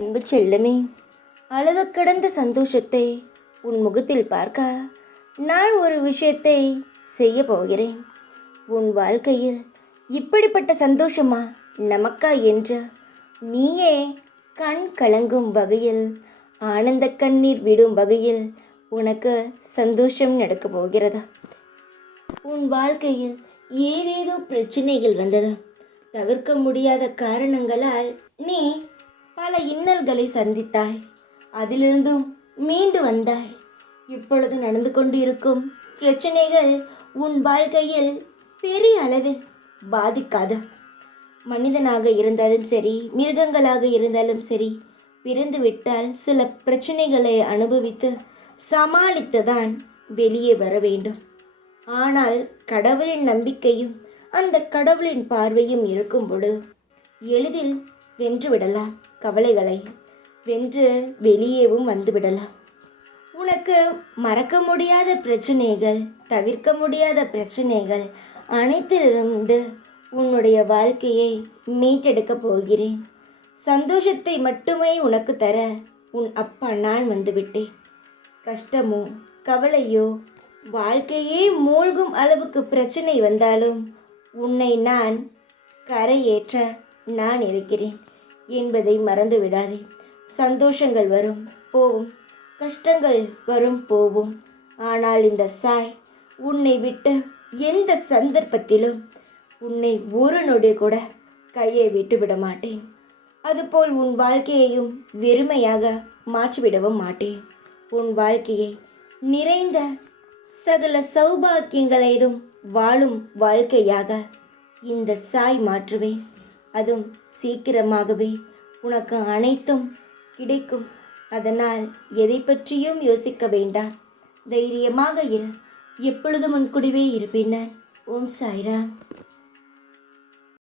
அன்பு செல்லமே, அளவு கடந்த சந்தோஷத்தை உன் முகத்தில் பார்க்க நான் ஒரு விஷயத்தை செய்ய போகிறேன். உன் வாழ்க்கையில் இப்படிப்பட்ட சந்தோஷமா நமக்கா என்று நீயே கண் கலங்கும் வகையில், ஆனந்த கண்ணீர் விடும் வகையில் உனக்கு சந்தோஷம் நடக்கப் போகிறதா? உன் வாழ்க்கையில் ஏதேதோ பிரச்சனைகள் வந்தது. தவிர்க்க முடியாத காரணங்களால் நீ பல இன்னல்களை சந்தித்தாய். அதிலிருந்தும் மீண்டு வந்தாய். இப்பொழுது நடந்து கொண்டிருக்கும் பிரச்சனைகள் உன் வாழ்க்கையில் பெரிய அளவில் பாதிக்காது. மனிதனாக இருந்தாலும் சரி, மிருகங்களாக இருந்தாலும் சரி, பிறந்து விட்டால் சில பிரச்சனைகளை அனுபவித்து சமாளித்துதான் வெளியே வர வேண்டும். ஆனால் கடவுளின் நம்பிக்கையும் அந்த கடவுளின் பார்வையும் இருக்கும் பொழுது எளிதில் வென்றுவிடலாம். கவலைகளை வென்று வெளியேவும் வந்துவிடலாம். உனக்கு மறக்க முடியாத பிரச்சனைகள், தவிர்க்க முடியாத பிரச்சனைகள் அனைத்திலிருந்து உன்னுடைய வாழ்க்கையை மீட்டெடுக்கப் போகிறேன். சந்தோஷத்தை மட்டுமே உனக்கு தர உன் அப்பா நான் வந்துவிட்டேன். கஷ்டமோ கவலையோ வாழ்க்கையே மூழ்கும் அளவுக்கு பிரச்சனை வந்தாலும் உன்னை நான் கரையேற்ற நான் இருக்கிறேன் என்பதை மறந்து விடாதே. சந்தோஷங்கள் வரும் போகும், கஷ்டங்கள் வரும் போகும். ஆனால் இந்த சாய் உன்னை விட்டு எந்த சந்தர்ப்பத்திலும் உன்னை ஒரு நொடி கூட கையை விட்டு விட மாட்டேன். அதுபோல் உன் வாழ்க்கையையும் வெறுமையாக மாற்றிவிடவும் மாட்டேன். உன் வாழ்க்கையை நிறைந்த சகல சௌபாக்கியங்களிலும் வாழும் வாழ்க்கையாக இந்த சாய் மாற்றுவேன். அதுவும் சீக்கிரமாகவே உனக்கு அனைத்தும் கிடைக்கும். அதனால் எதை பற்றியும் யோசிக்க வேண்டாம். தைரியமாக இரு. எப்பொழுதும் உன் கூடவே இருப்பேன் நான். ஓம் சாய்ராம்.